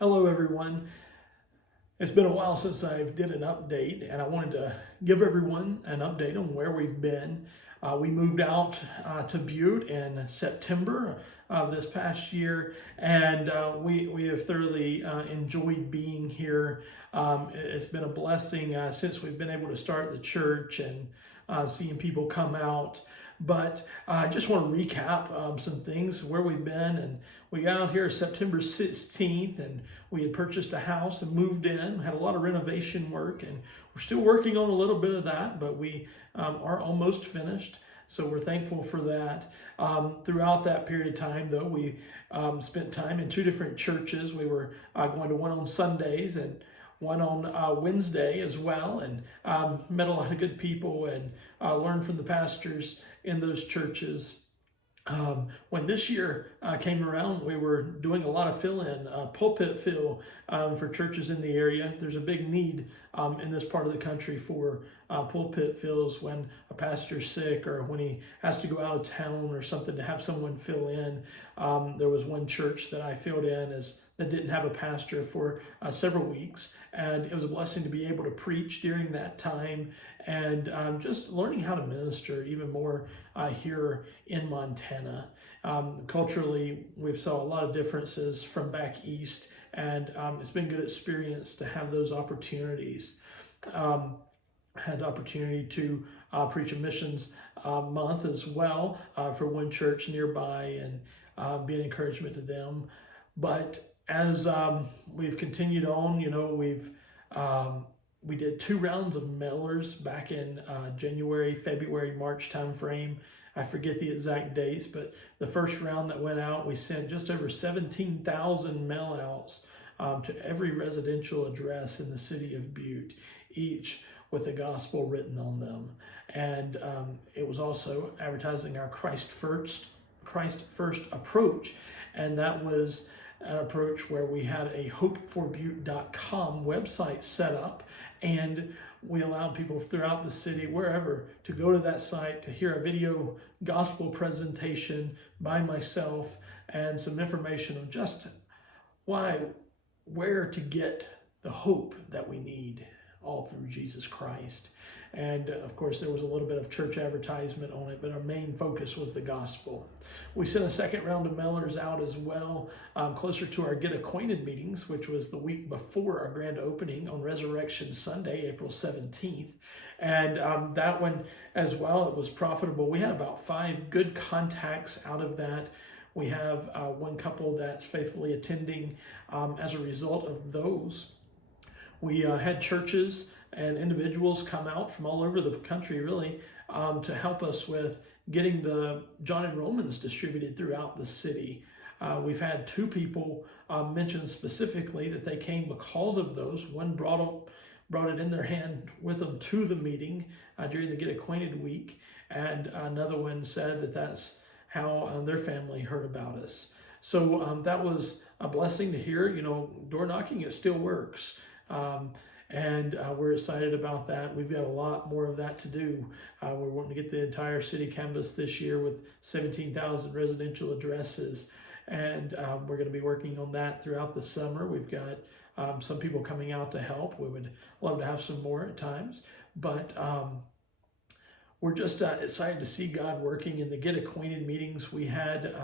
Hello everyone. It's been a while since I did an update, and I wanted to give everyone an update on where we've been. We moved out to Butte in September of this past year, and we have thoroughly enjoyed being here. It's been a blessing since we've been able to start the church and seeing people come out. But I just want to recap some things where we've been. And we got out here September 16th, and we had purchased a house and moved in, had a lot of renovation work, and we're still working on a little bit of that, but we are almost finished. So we're thankful for that. Throughout that period of time, though, we spent time in two different churches. We were going to one on Sundays and one on Wednesday as well, and met a lot of good people and learned from the pastors in those churches. When this year came around, we were doing a lot of fill-in, pulpit fill for churches in the area. There's a big need in this part of the country for pulpit fills when a pastor's sick or when he has to go out of town or something, to have someone fill in. There was one church that I filled in that didn't have a pastor for several weeks, and it was a blessing to be able to preach during that time and just learning how to minister even more here in Montana. Culturally, we've saw a lot of differences from back east, and it's been a good experience to have those opportunities. Had the opportunity to preach a missions month as well for one church nearby, and be an encouragement to them. But as we've continued on, we did 2 rounds of mailers back in January, February, March timeframe. I forget the exact dates, but the first round that went out, we sent just over 17,000 mail outs to every residential address in the city of Butte, each with the gospel written on them. And it was also advertising our Christ First approach, and that was an approach where we had a hopeforbutte.com website set up, and we allowed people throughout the city, wherever, to go to that site to hear a video gospel presentation by myself and some information of just where to get the hope that we need, all through Jesus Christ. And of course, there was a little bit of church advertisement on it, but our main focus was the gospel. We sent a second round of mailers out as well, closer to our Get Acquainted meetings, which was the week before our grand opening on Resurrection Sunday, April 17th. And that one as well, it was profitable. We had about 5 good contacts out of that. We have one couple that's faithfully attending as a result of those. We had churches and individuals come out from all over the country, really, to help us with getting the John and Romans distributed throughout the city. We've had 2 people mention specifically that they came because of those. One brought it in their hand with them to the meeting during the Get Acquainted week, and another one said that that's how their family heard about us. So that was a blessing to hear. Door knocking, it still works. And we're excited about that. We've got a lot more of that to do. We're wanting to get the entire city canvassed this year with 17,000 residential addresses, and we're going to be working on that throughout the summer. We've got some people coming out to help. We would love to have some more at times, but we're just excited to see God working in the Get Acquainted meetings. We had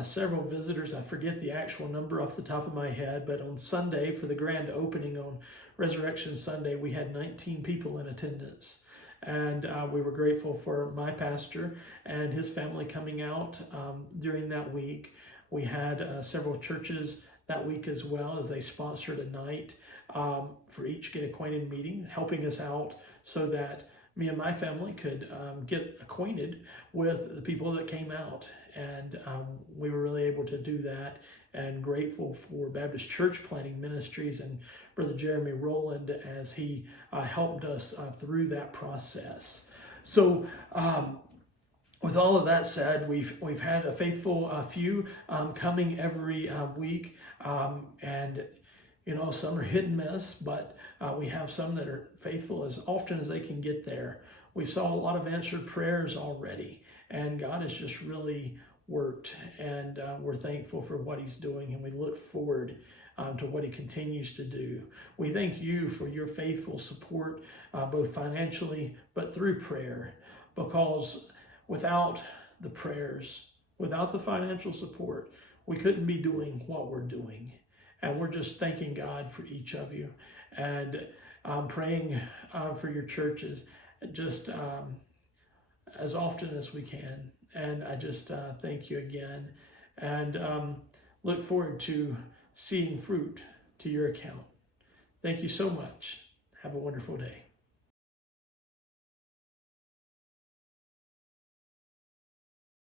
several visitors. I forget the actual number off the top of my head, but on Sunday, for the grand opening on Resurrection Sunday, we had 19 people in attendance. And we were grateful for my pastor and his family coming out during that week. We had several churches that week as well, as they sponsored a night for each Get Acquainted meeting, helping us out so that me and my family could get acquainted with the people that came out. And we were really able to do that, and grateful for Baptist Church Planting Ministries and Brother Jeremy Rowland as he helped us through that process. So with all of that said, we've had a faithful few coming every week, and some are hit and miss, but we have some that are faithful as often as they can get there. We saw a lot of answered prayers already, and God has just really worked, and we're thankful for what he's doing, and we look forward to what he continues to do. We thank you for your faithful support, both financially, but through prayer, because without the prayers, without the financial support, we couldn't be doing what we're doing. And we're just thanking God for each of you. And I'm praying for your churches just as often as we can. And I just thank you again. And look forward to seeing fruit to your account. Thank you so much. Have a wonderful day.